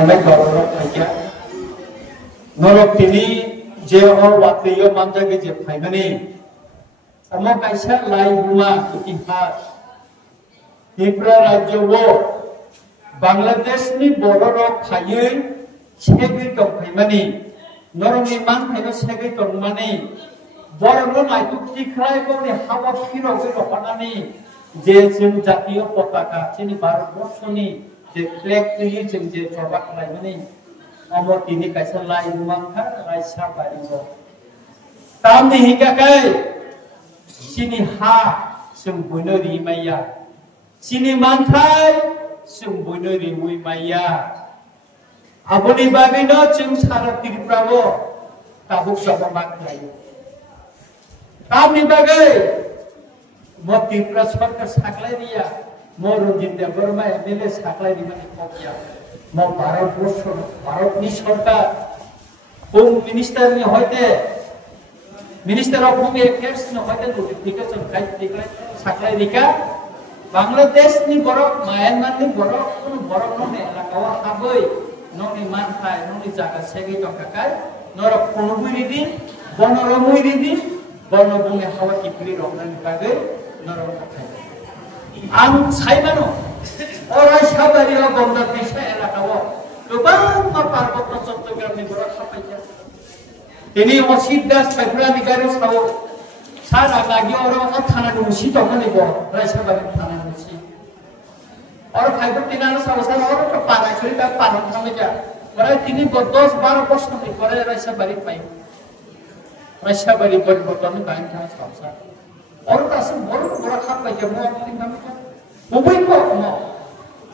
অনেক গৌরব থাকে নরক তিনি যে হল ওয়াতিয় মানজাগে যে ফাইমানি অমো কাইসা লাই বুমা ইতিহাস ত্রিপুরা রাজ্য ও বাংলাদেশনি বড় রক ফাইयै সেগৈ দं ফাইমানি নরকनि মান फाइनो सेगै दं माने बर'नो नायथुकथि खालायगौनि हावा फिरगै रखनानै जे जों जातीय पताका जोंनि भारतबर्षनि जे फ्लेग तुयो जों जे जबा खालायनानै अमर दिनै कायसा लाई बुमांखा रायसा बारिबो तामनि हिकाकै सिनि हा जों बयनो रिमाया सिनि मानथाय जों बयनो रिमुइमाया आबोनि बागैनो जों सारा त्रिपुराबो ताबुक जबा खालायो तामनि बागै मो त्रिपुरा सरकार साख्लाय दिया मो रंजित देवबर्मा एमएलए साख्लाय दी माने कपिया मो भारतनि सरकार होम मिनिस्टर नि होते मिनिस्टर ऑफ होम अफेयर्स नि होते नोटिफिकेशन खाय दिखलाय साख्लाय दिका बांग्लादेश नि बरक म्यांमार नि बरक कोन बरक ने एलाकाव हाबै नोंनि मानथाय नोंनि जागा सेगै दंखाय नरक कोनबुरि दिन बनरमुरि दिन बनबुंनि हावा किपरि रखनानि बागै नरक खाय आं साइमानो अराय साबारियाव गंगा दैसा एलाकाव गोबां पार्बत्य चट्टग्रामनि बरक हाबैया दिनै असित दास साइफ्रानि गारि साव सारा लागि अर थाना दुसि दंमोन इबो रायसाबारि थाना दुसि और फाइबर दिनानो सावसा और तो पाराखरि ता पारन थामेजा ओरै तिनि 10-12 बছর পরে रायसाबारि पाइ रायसाबारि परिवर्तन बाइन था सावसा और तासे बड़ खाबाय जे मो तिनि थामेजा बबै को मो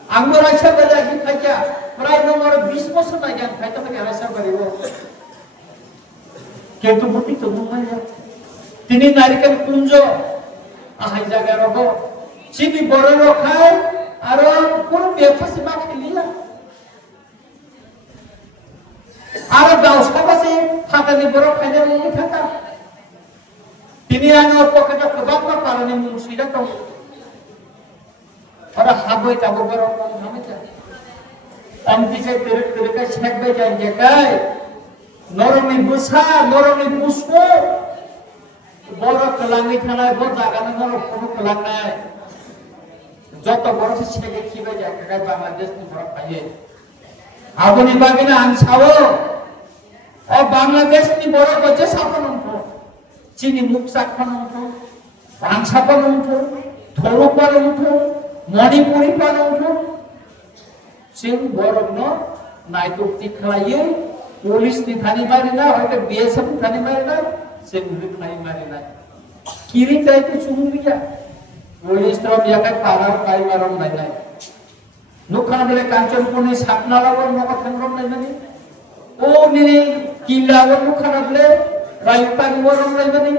आंबो रायसाबारि आगि फाइजा प्राय नमर 20 বছর लागि आं फाइता के रायसाबारि वो केतु बुटी तो मुमाया तिनि नारिकेल कुंज आहाय जागा रगो सिनि बड़ रखाय आरो कोन बेफासि मा खेलिया आरो दाउसाबासि फाटानि बरफ खायनो लि थाका तिनि आनो पकेटा गोबां पारनि मुसिदा दं आरो हाबै ताबो बरफ थामेचा आमतिसे तेरे सेक बाय जाय गाय नरमनि बुसा नरमनि बुसको बरफ कलांगै थानाय ब जागानो नरम कोन कलांनाय जत बरफ सेगे खिबाय जाय बांग्लादेश नि बरफ खायो आबोनि बागैनो आं सावो और बांग्लादेश नि बरफ जे साफनंथो चिनि मुक्सा खनंथो बांसा खनंथो थोरो खनंथो मणिपुरी खनंथो जों बरफ न नायथुकथि खालायो पुलिस नि थानि मारिना हयतो बीएसएफ थानि मारिना जों थानि मारिना किरि तायतो सुमुमिया पुलिस तो बियाका पारार काई मारम नायनाय नुखाना बेले कांचनपुरनि सापनालाव नका थांरम नायनानि ओ नि किलाव नुखाना बेले रायतानि वरम नायनानि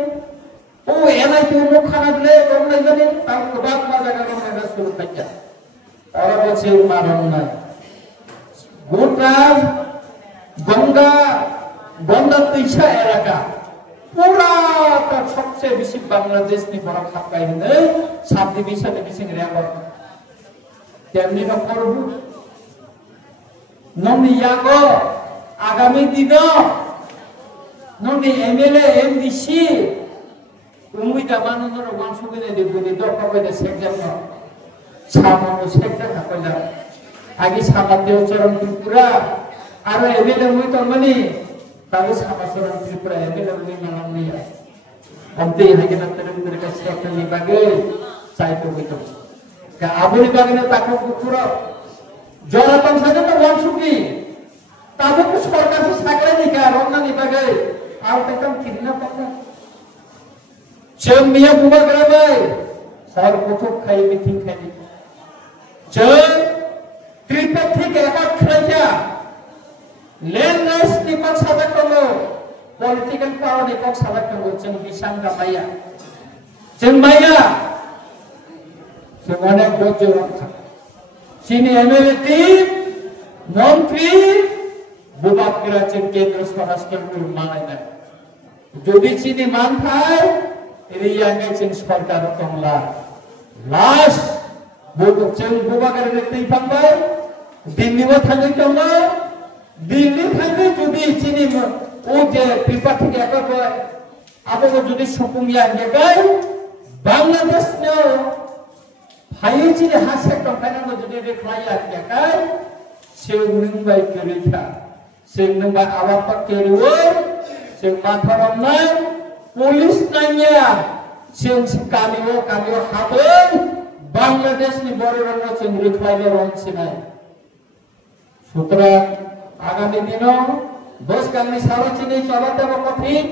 ओ एनायति नुखाना बेले रम नायनानि तार गोबां जायगा रम नायना सुरु खायजा आरो बसे मारम नाय भूटान गंगा दैसा एलाका पूरा का सबसे बेसी बांग्लादेश नि बरफ खाबबाय नै साब डिभिजन बिसिं रेबर तेमनि न करबु ननि यागो आगामी दिन ननि एमएलए एमडीसी उमुइ दामानो न रवान सुगेने देबुनि दखबाय दे सेक्टर न सामनो सेक्टर खाकला आगि सामातेव चरण त्रिपुरा आरो एमएलए मुइ तमनि ताबो सामाचरण त्रिपुरा एमएलए मुइ माननिया हमते हागिना तेरे का सेक्टर नि बागै चाइतो बितो का आबोनि बागैनो ताको कुकुरा जरातन सागे न वंशुकी ताबो को सरकार से सागले निका रमनानि बागै आउ तकम कितना पक्का चमिया बुबा गराबाय सर कुथुब खाइ मिथिं खाइ जों त्रिपाठिक एकट खायजा लैंड राइट्स नि पक्ष साजाखौ पॉलिटिकल पावर नि पक्ष साजाखौ जों बिसां गामाया जों माया जों अनेक गजर सिनि एमएलए टीम मंत्री बुबाकरा जों केंद्र स्वराष्ट्र मानायनाय जुदि सिनि मानथाय रियाङै जों सरकार दंला लास्ट जों बुबाकरा दैफांबाय दिल्लीआव थाङै दङ দিল্লি থেকে যদি চিনি ও যে পেপার থেকে একা কয় আবহাওয়া যদি সুপুমিয়া গেগাই বাংলাদেশ নেও ফাইলে চিনি হাসে একটা ফাইনাল যদি রেখলাইয়া গেগাই সে নংবাই কেরিখা সে নংবাই আবার পাক কেরিওই সে মাথারাম নাই পুলিশ নাইয়া সে কামিও হাবেন বাংলাদেশ নি বড় রঙ সে রেখলাইলে রংছে নাই সুতরাং আগামী দিনও দোষ কামনি সারা চিনি চলাতে কঠিন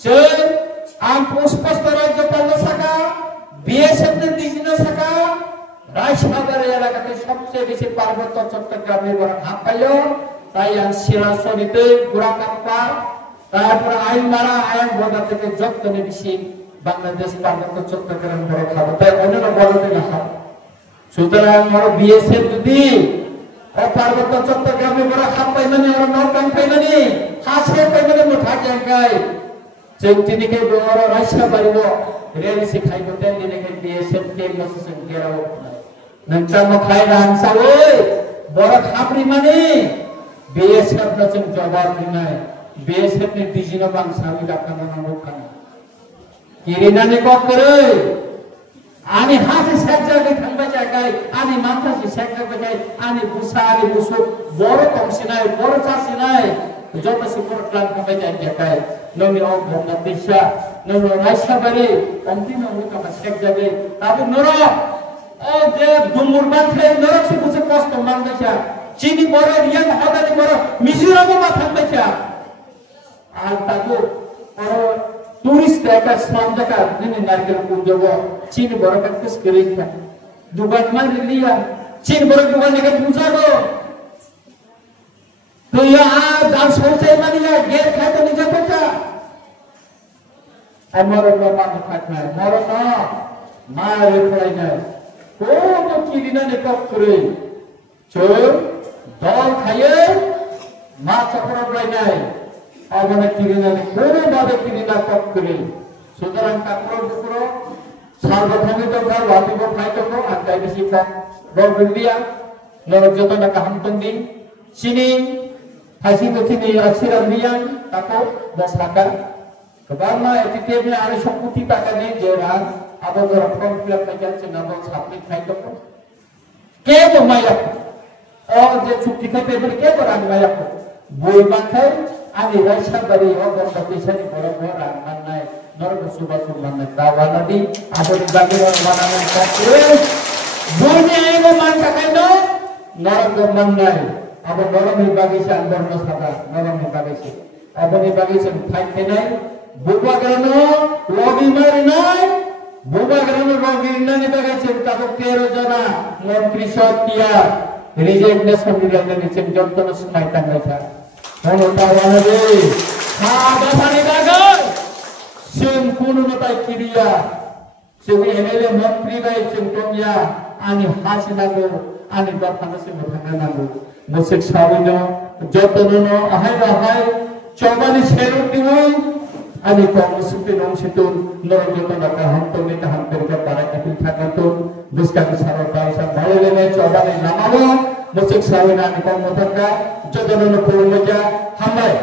যে আম পুষ্পস্ত রাজ্য পাল্লা শাখা বিএসএফ এর দিন শাখা রাজসাগর এলাকাতে সবচেয়ে বেশি পার্বত্য চট্টগ্রামের বড় হাত পাইও তাই শিলাসরিতে গুড়াকাপ্পা তারপর আইনমারা আইন বর্ডার থেকে যত্নে বেশি বাংলাদেশ পার্বত্য চট্টগ্রাম বড় খাবো তাই অন্যান্য বড় থেকে খাবো সুতরাং আমার বিএসএফ যদি পার্বত্য চট্টগ্রামে বড় হাত পাই মানে ওরা নরকাম পাই মানে হাসে পাই মানে মোটা জায়গায় চিনিকে বড় রাইসা বাড়িব রেল শিখাইব তেন দিনকে বিএসএফ কে মসসেন গেরাও নংচাম খাই রানসা ওই বড় খাবরি মানে বিএসএফ নচন জবাব দিনাই বিএসএফ নি দিজিনো বাংসামি ডাকানো নরকাম কিরিনানে কক করে ani hasi sektor ke thangba jagai ani mantha si sektor ke jai ani busa ani busu boro komsinai boro chasinai jota super plan thangba jai jagai noni om bhomna bisha nono raisa bari omtino muka ma sek jagai tabu noro o je dumur banthe noro si busa kosto mangbacha chini boro yang hadani boro mizoram ma thangbacha ar tabu boro tourist का स्नान का दिन नारियल पूजो चीन बड़ा का किस करेगा दुकान में लिया चीन बड़ा दुकान लेकर पूजा को तो यहाँ दाल सोचे मानिया गेर खाए तो नहीं जाता हमारे लोग खाते हैं हमारे ना मारे पड़े हैं कौन तो किरीना ने कब करे चोर दाल खाए माँ चक्कर पड़े नहीं আবনে কিরিনানে কোন ভাবে কিরিনা কপ করে সুতরাং কাপড় দুপুরো সার্বভৌমিত বা ওয়াজিব ফাইতক আর দাইবেসি কম রবিয়া নরজতনা কাহামতন্দি চিনি হাসি গতিনি আছিরাম রিয়াং তাকো 10 টাকা কেবারনা এটিটিএমে আরে সম্পত্তি টাকা নেই যে রাত আবদর ফর্ম ফিল আপ করছে না বল সাবমিট ফাইতক কে তো মায়া ও যে চুক্তি খাইতে বলে কে তো রান মায়া বই মাখাই ani raisa bari ogon batisani boro boro manai norgo suba sumanai tawanadi adori bagiro manai kakure buni aigo man kakaino norgo manai abo normi bagisi andorno saka normi bagisi aboni bagisi thaite nai buba grano logi mari nai buba grano logi nani bagisi tabo 13 jana মন্ত্রী সতিয়া রিজেক্টনেশন দিলেন নিচে যন্ত্রণা সময় টাঙ্গাইছা Ono tawane sahabat hari gagal sing kuno natai kiriya sing MLA menteri bai sing tomya ani hasinago ani bathana sing bathanago musik sawino jotono ahai chobani serut diwoi ani komusipi nongsitu norjotona kahantomi kahanterka paraka pithakanton buskak sarota sa bhalele chobani namalo musik sawina ani komutarka jotono purmoja hambai